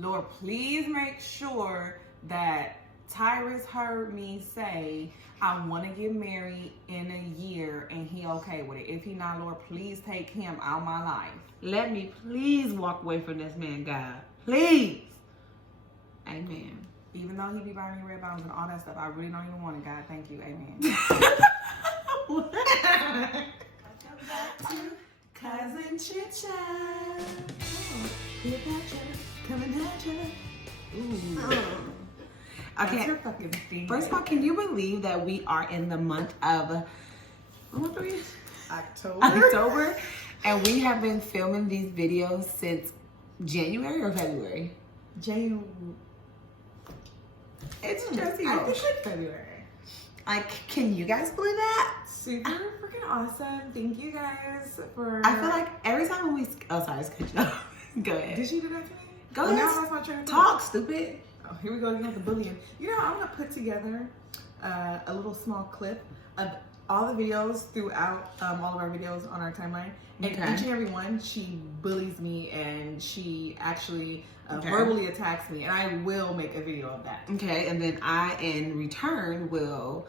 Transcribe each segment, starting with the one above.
Lord, please make sure that Tyrus heard me say I want to get married in a year and he okay with it. If he not, Lord, please take him out of my life. Let me please walk away from this man, God. Please. Amen. Even though he be buying me red bottoms and all that stuff, I really don't even want it, God. Thank you. Amen. Come back to Cousin Chit Chat. Come and have you. Ooh. Okay. First of all, can you believe that we are in the month of October? And we have been filming these videos since January or February? January. It's just I think it's February. Like, can you guys believe that? Super freaking awesome. Thank you guys for... I feel like every time we... Oh, sorry, it's cut you off. Go ahead. Did she do that to me? Go ahead. Now that's my train of Talk, stupid. Oh, here we go. You have the bullying. You know, I'm going to put together a little small clip of all the videos throughout all of our videos on our timeline. And each and every one, she bullies me and she actually verbally attacks me. And I will make a video of that. Okay, and then I, in return, will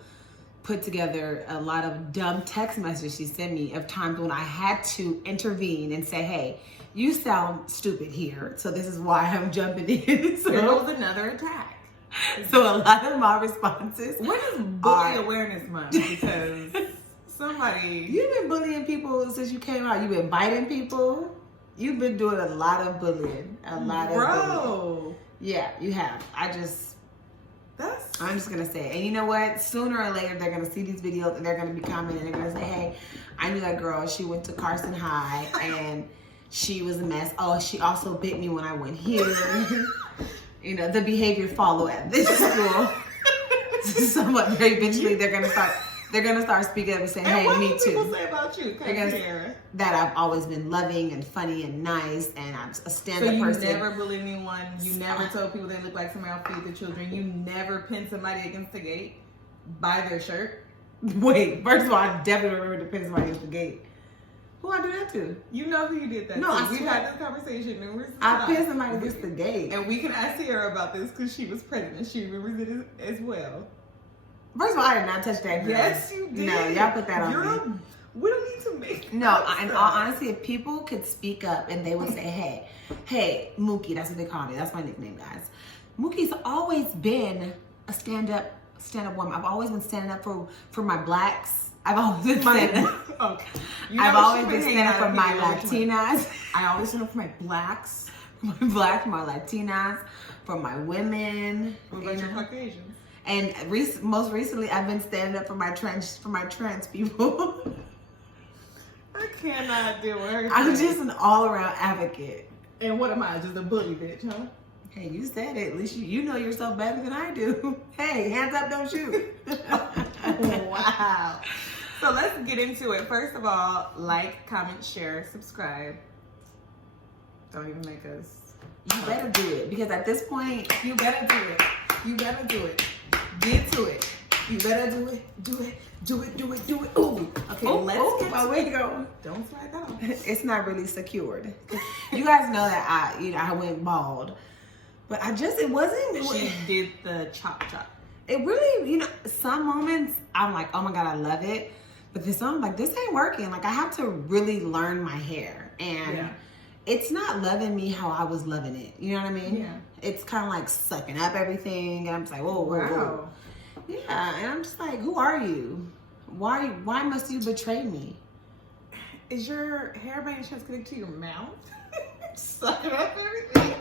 put together a lot of dumb text messages she sent me of times when I had to intervene and say, hey, you sound stupid here, so this is why I'm jumping in. So there was another attack. So a lot of my responses. When is Bully Awareness Month? Because somebody... You've been bullying people since you came out. You've been biting people. You've been doing a lot of bullying. A lot of bullying. Yeah, you have. I'm just going to say it. And you know what? Sooner or later, they're going to see these videos and they're going to be commenting. They're going to say, hey, I knew that girl. She went to Carson High and she was a mess. Oh, she also bit me when I went here. You know, the behavior follow at this school. Somewhat eventually they're gonna start speaking up and saying, hey, me too. What do people say about you? That I've always been loving and funny and nice and I'm a stand-up person. So you never bullied anyone, you never told people they look like somebody else feed the children, you never pinned somebody against the gate by their shirt? Wait, first of all, I definitely remember to pin somebody against the gate. Who I do that to? You know who you did that to. We've had this conversation numerous times. I pinned somebody against the gate. And we can ask Sierra about this because she was pregnant. She remembers it as well. First of all, I did not touch that girl. Yes, you did. No, y'all put that on me. We don't need to make No, in all honesty, if people could speak up and they would say, hey, Mookie, that's what they call me. That's my nickname, guys. Mookie's always been a stand-up woman. I've always been standing up for my blacks. I've always been standing up. Okay. I've always been standing up for my Latinas. I always stand up for my blacks. My blacks, my Latinas, for my women. What about your Caucasians? And most recently, I've been standing up for my trans people. I cannot deal with her. I'm just an all-around advocate. And what am I? Just a bully bitch, huh? Hey, you said it. At least you know yourself better than I do. Hey, hands up, don't shoot. Wow. So let's get into it. First of all, like, comment, share, subscribe. Don't even make us. You better do it because at this point, you better do it. You better do it. Get to it. You better do it. Do it. Do it. Do it. Do it. Ooh. Okay, let's get to it. Go. Don't slide down. It's not really secured. You guys know that I went bald. But it wasn't. She did the chop. It really, some moments I'm like, oh my God, I love it. But then some, like, this ain't working. Like, I have to really learn my hair. And it's not loving me how I was loving it. You know what I mean? Yeah. It's kind of like sucking up everything. And I'm just like, whoa. Yeah. And I'm just like, who are you? Why must you betray me? Is your hair by any chance connected to your mouth? Sucking up everything?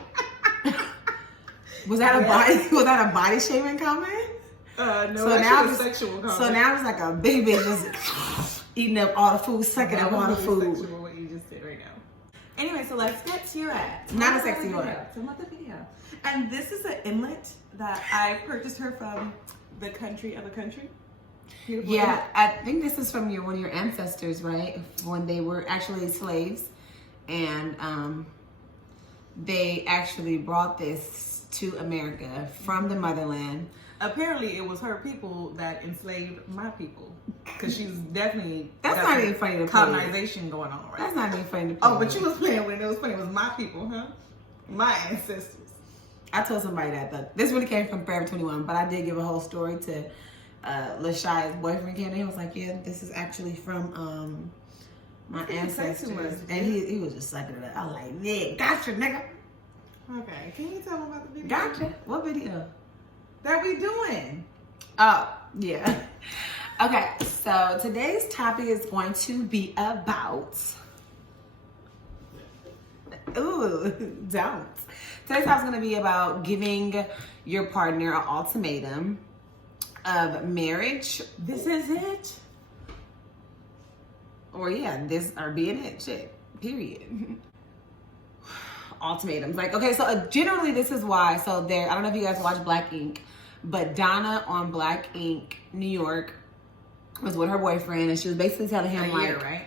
Was that a body shaming comment? No, so now it's sexual comment. So now it's like a big bitch just eating up all the food, sucking up all the food. Sexual, what you just did right now. Anyway, so let's get to it. Not a sexy word. Tell about the video. And this is an inlet that I purchased her from the country of a country. Beautiful yeah, inlet. I think this is from one of your ancestors, right? When they were actually slaves, and they actually brought this to America from the motherland. Apparently, it was her people that enslaved my people. Because she's definitely... That's not even funny to play. Colonization going on, right? That's not even funny to play. Oh, but you was playing when it was funny. It was my people, huh? My ancestors. I told somebody that this really came from Forever 21, but I did give a whole story to LaShaya's boyfriend came and he was like, yeah, this is actually from my ancestors. And he was just sucking it up. I was like, yeah, gotcha, nigga. Okay, can you tell me about the video? Gotcha. What video? That we doing? Oh, yeah. Okay, so today's topic is going to be about... Ooh, don't. Today's topic is going to be about giving your partner an ultimatum of marriage. This is it? Or yeah, this or being it. Shit. Period. Ultimatums. Like, okay, so generally this is why. So there, I don't know if you guys watch Black Ink, but Donna on Black Ink, New York, was with her boyfriend, and she was basically telling him a year, right?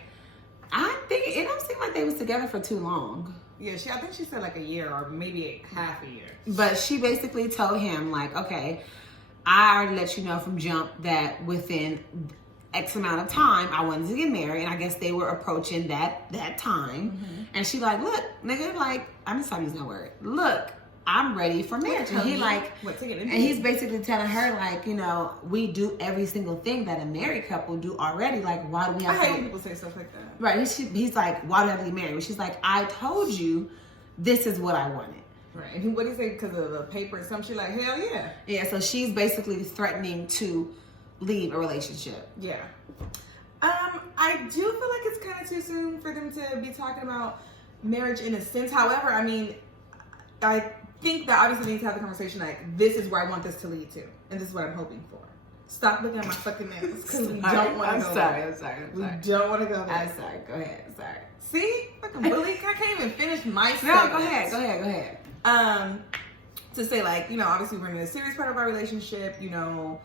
I think it don't seem like they was together for too long. Yeah, I think she said like a year or maybe half a year. But she basically told him like, okay, I already let you know from jump that within X amount of time I wanted to get married, and I guess they were approaching that time. Mm-hmm. And she like, look, nigga, like, I'm just using that word. Look, I'm ready for marriage. And he like, and he's basically telling her like, you know, we do every single thing that a married couple do already. Like, why do we have I hate when people say stuff like that. Right. He's like, why do we have to get married? She's like, I told you this is what I wanted. Right. And what do you say? Because of the paper and some shit, like, hell yeah. Yeah, so she's basically threatening to leave a relationship. Yeah. I do feel like it's kind of too soon for them to be talking about marriage in a sense. However, I mean, I think that obviously they need to have the conversation like, this is where I want this to lead to, and this is what I'm hoping for. Stop looking at my fucking nails because we don't want to go there. I'm sorry. We don't want to go there. I'm sorry. Go ahead. Sorry. See? Fucking bully. I can't even finish my No, go ahead. To say like, you know, obviously we're in a serious part of our relationship, you know,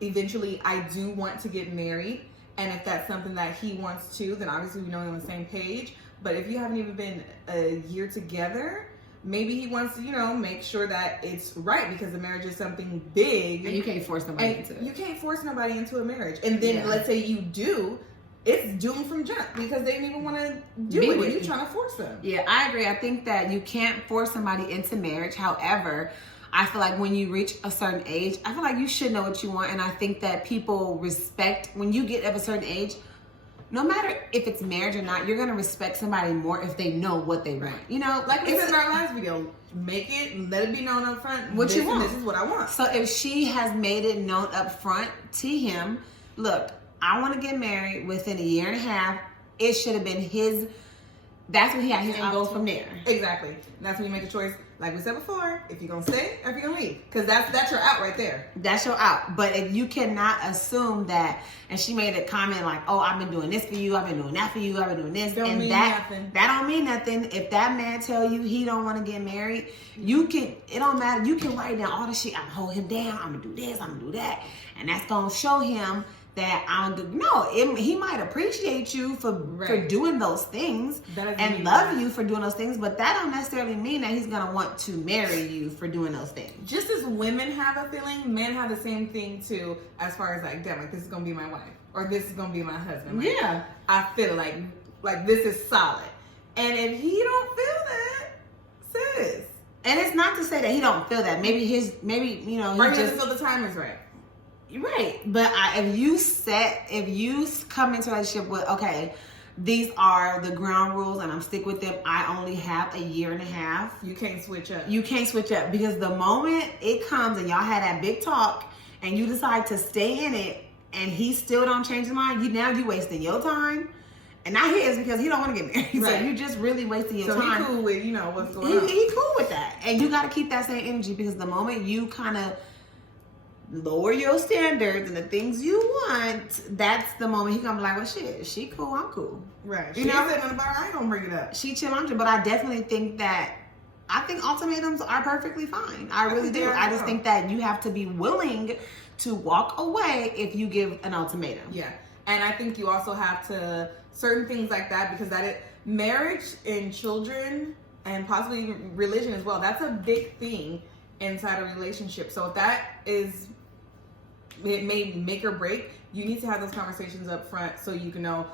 eventually I do want to get married. And if that's something that he wants to, then obviously we know we're on the same page. But if you haven't even been a year together, maybe he wants to, you know, make sure that it's right because the marriage is something big. And you can't force nobody into it. You can't force nobody into a marriage. And then let's say you do, it's doomed from jump because they didn't even want to do it. And you're trying to force them. Yeah, I agree. I think that you can't force somebody into marriage. However, I feel like when you reach a certain age, I feel like you should know what you want. And I think that people respect, when you get of a certain age, no matter if it's marriage or not, you're going to respect somebody more if they know what they want. You know, like we said in our last video, make it, let it be known up front. What you want. This is what I want. So if she has made it known up front to him, look, I want to get married within a year and a half. It should have been his, that's when he had his goal from there. Exactly. And that's when you make a choice. Like we said before, if you're going to stay or if you're going to leave. Because that's your out right there. That's your out. But if you cannot assume that, and she made a comment like, oh, I've been doing this for you, I've been doing that for you, I've been doing this. Don't mean nothing. That don't mean nothing. If that man tell you he don't want to get married, you can, it don't matter. You can write down all the shit. I'm going to hold him down. I'm going to do this. I'm going to do that. And that's going to show him that he might appreciate you for doing those things and love you for doing those things, but that don't necessarily mean that he's gonna want to marry you for doing those things. Just as women have a feeling, men have the same thing too, as far as like, damn, like this is gonna be my wife or this is gonna be my husband. Right? Yeah, I feel like this is solid, and if he don't feel that, sis. And it's not to say that he don't feel that. Maybe you know, or he doesn't feel the time is right. Right, but if you come into a relationship with, okay, these are the ground rules and I'm stick with them, I only have a year and a half. You can't switch up. You can't switch up because the moment it comes and y'all had that big talk and you decide to stay in it and he still don't change his mind, you wasting your time. And not his because he don't want to get married. Right. So you just really wasting your time. So he cool with, you know, what's going on. He cool with that. And you got to keep that same energy because the moment you kind of lower your standards and the things you want, that's the moment he gonna be like, well shit, she cool, I'm cool. Right. You know, know, said nothing about her, I ain't gonna bring it up. She chill, I'm chill. But I definitely think ultimatums are perfectly fine. I really do. I just think that you have to be willing to walk away if you give an ultimatum. Yeah. And I think you also have to, certain things like that, because marriage and children and possibly religion as well, that's a big thing inside a relationship. So if that is, it may make or break, you need to have those conversations up front so you can know,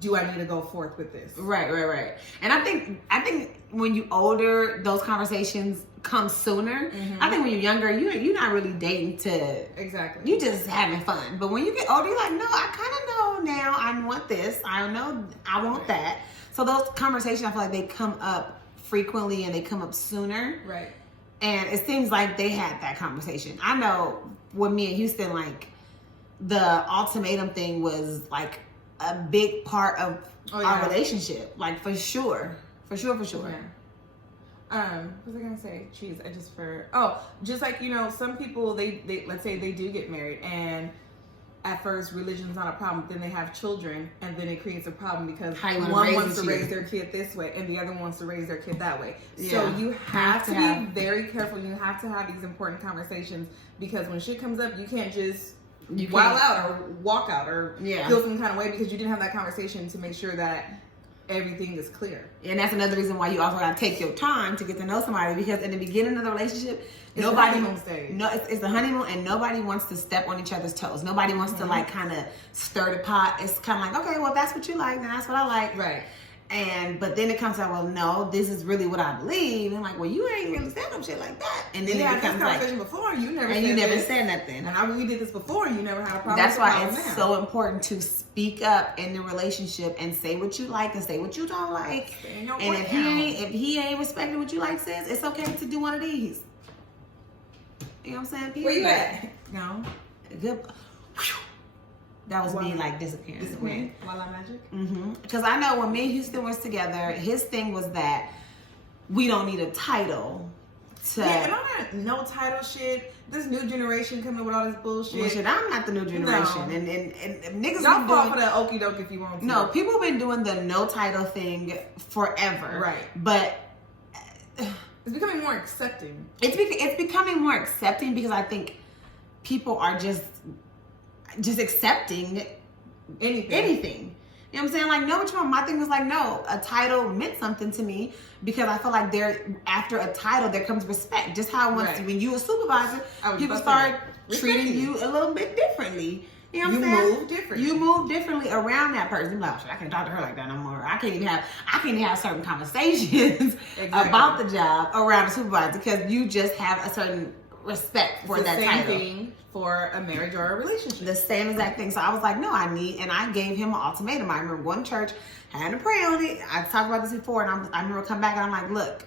do I need to go forth with this? Right. And I think when you older, those conversations comes sooner. I think when you're younger, you're not really dating to exactly. You just having fun. But when you get older, you're like, no, I kind of know now. I want this. I know I want that. So those conversations, I feel like they come up frequently and they come up sooner. Right. And it seems like they had that conversation. I know with me and Houston, like the ultimatum thing was like a big part of our relationship. Like for sure. Yeah. What was I gonna say? Jeez, just like, you know, some people they let's say they do get married and at first religion's not a problem, then they have children and then it creates a problem because one wants to raise their kid this way and the other wants to raise their kid that way. So you have to be very careful. You have to have these important conversations because when shit comes up, you can't just wild out or walk out or feel some kind of way because you didn't have that conversation to make sure that everything is clear. And that's another reason why you also got to take your time to get to know somebody, because in the beginning of the relationship, it's the honeymoon stage. It's the honeymoon, and nobody wants to step on each other's toes. Nobody wants to like kind of stir the pot. It's kind of like, okay, well, that's what you like, then that's what I like. Right. But then it comes out, well, no, this is really what I believe. And like, well, you ain't really said no shit like that. And then it becomes like, before, you never said nothing. And we did this before, you never had a problem. That's why it's so important to speak up in the relationship and say what you like and say what you don't like. And if he ain't respecting what you like, sis, it's okay to do one of these. You know what I'm saying? Where you at? No. Good. That was me like disappearing. Voila magic? Because I know when me and Houston was together, his thing was that we don't need a title to... Yeah, and all that no title shit. This new generation coming with all this bullshit. I'm not the new generation. No. And niggas... Y'all fall for that okie doke if you want to. No, people have been doing the no title thing forever. Right. But... It's becoming more accepting. It's becoming more accepting because I think people are just accepting anything. You know what I'm saying? Like, no, which one? My thing was like, no, a title meant something to me because I feel like after a title, there comes respect. Just how when you a supervisor, people start treating you a little bit differently. You know what I'm saying? You move differently around that person. You're like, I can't talk to her like that no more. I can't even have certain conversations about the job around a supervisor because you just have a certain respect for that title. Same thing for a marriage or a relationship. The same exact thing. So I was like, no, and I gave him an ultimatum. I remember going to church, had to pray on it. I talked about this before, and I remember coming back and I'm like, look,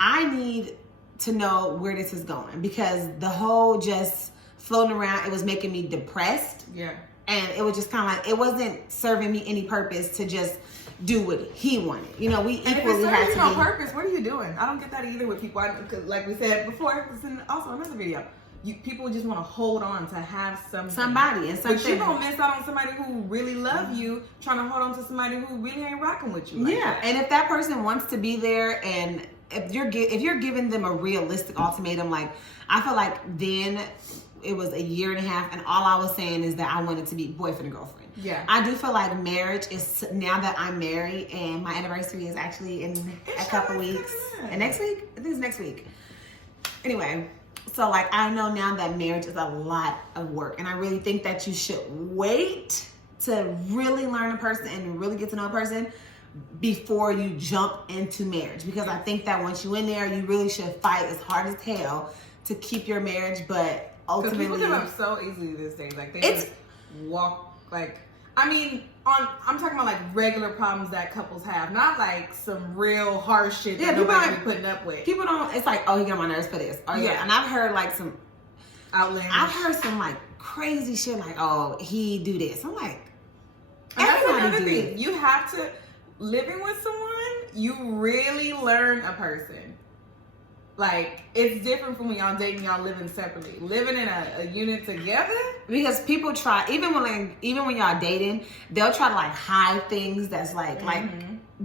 I need to know where this is going because the whole just floating around, it was making me depressed. Yeah. And it was just kind of like, it wasn't serving me any purpose to just do what he wanted. You know, we equally had to no purpose. What are you doing? I don't get that either with people. Cause like we said before, it's in also another video. People just want to hold on to have somebody and something. But you gonna miss out on somebody who really love you, trying to hold on to somebody who really ain't rocking with you. Like that. And if that person wants to be there, and if you're giving them a realistic ultimatum, like I feel like then it was a year and a half, and all I was saying is that I wanted to be boyfriend and girlfriend. Yeah. I do feel like marriage is, now that I'm married and my anniversary is actually in a couple weeks. And next week? I think it's next week. Anyway, so like I know now that marriage is a lot of work, and I really think that you should wait to really learn a person and really get to know a person before you jump into marriage, because I think that once you're in there, you really should fight as hard as hell to keep your marriage, but ultimately people give up so easily these days. Like they just walk. Like, I mean, I'm talking about like regular problems that couples have, not like some real hard shit that nobody's putting up with. People don't. It's like, oh, he got on my nerves for this. Or, and I've heard like some outlandish. I've heard some like crazy shit, like, oh, he do this. I'm like, that's another thing. You have to living with someone. You really learn a person. Like, it's different from when y'all dating, y'all living separately. Living in a unit together. Because people try, even when y'all dating, they'll try to like hide things that's like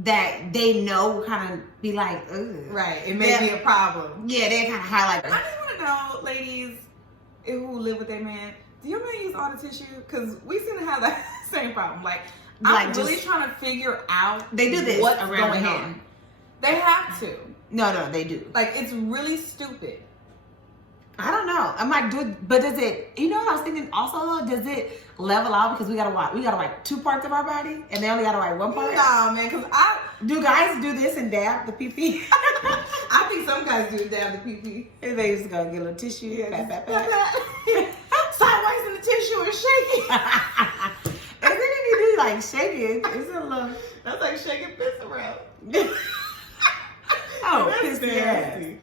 that they know kind of be like, ugh. Right. It may be a problem. Yeah, they kind of highlight. I just want to know, ladies who live with their man, do your man use all the tissue? Because we seem to have that same problem. Like I'm really trying to figure out they do this what's around going on. They have to. No, they do. Like, it's really stupid. I don't know. I'm like, but does it? You know what I was thinking? Also, does it level out because we gotta wipe 2 parts of our body, and they only gotta wipe 1 part? No, man, because do guys do this and dab the pee-pee? I think some guys do dab the pee-pee. And they just go get a little tissue. Yeah, pat. Sideways in the tissue and shake it. And then if you do like shake it, it's a little. That's like shaking piss around. Oh, that's piss nasty.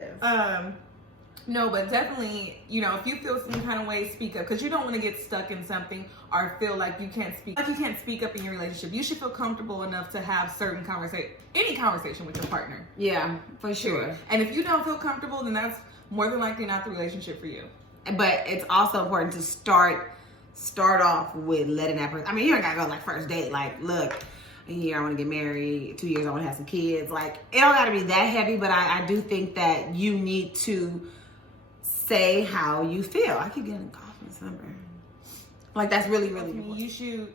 No, but definitely, you know, if you feel some kind of way, speak up, because you don't want to get stuck in something or feel like you can't speak up in your relationship. You should feel comfortable enough to have any conversation with your partner. Yeah, for sure. And if you don't feel comfortable, then that's more than likely not the relationship for you. But it's also important to start off with letting that person. I mean, you don't gotta go like first date. Like, look, a year I want to get married. 2 years I want to have some kids. Like, it don't gotta be that heavy. But I do think that you need to say how you feel. I keep getting cough in December. Like, that's really, really important. You shoot.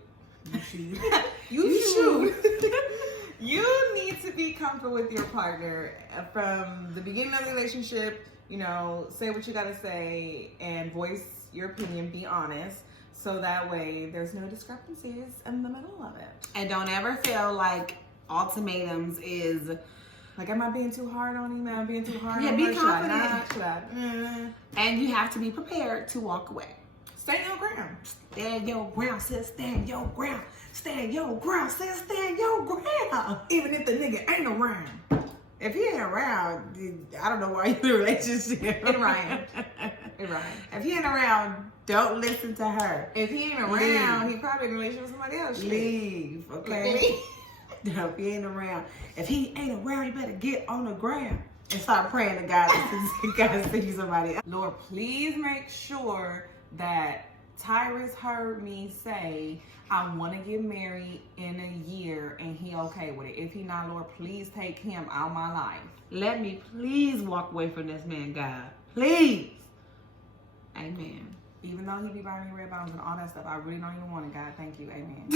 You need to be comfortable with your partner from the beginning of the relationship. You know, say what you gotta say and voice your opinion. Be honest, so that way there's no discrepancies in the middle of it. And don't ever feel like ultimatums is like, am I being too hard on him? Am I being too hard on be her? confident. Should I? And you have to be prepared to walk away. Stand your ground. Stand your ground, sis. Stand your ground. Stand your ground, sis. Stand your ground. Even if the nigga ain't around. If he ain't around, I don't know why you're in a relationship. It Ryan. If he ain't around, don't listen to her. If he ain't around, he probably in a relationship with somebody else. Leave, okay? If he ain't around. If he ain't around, you better get on the ground and start praying to God to see somebody else. Lord, please make sure that Tyrus heard me say I want to get married in a year and he okay with it. If he not, Lord, please take him out of my life. Let me please walk away from this man, God. Please. Amen. Even though he be buying me red bottoms and all that stuff, I really don't even want it, God. Thank you. Amen.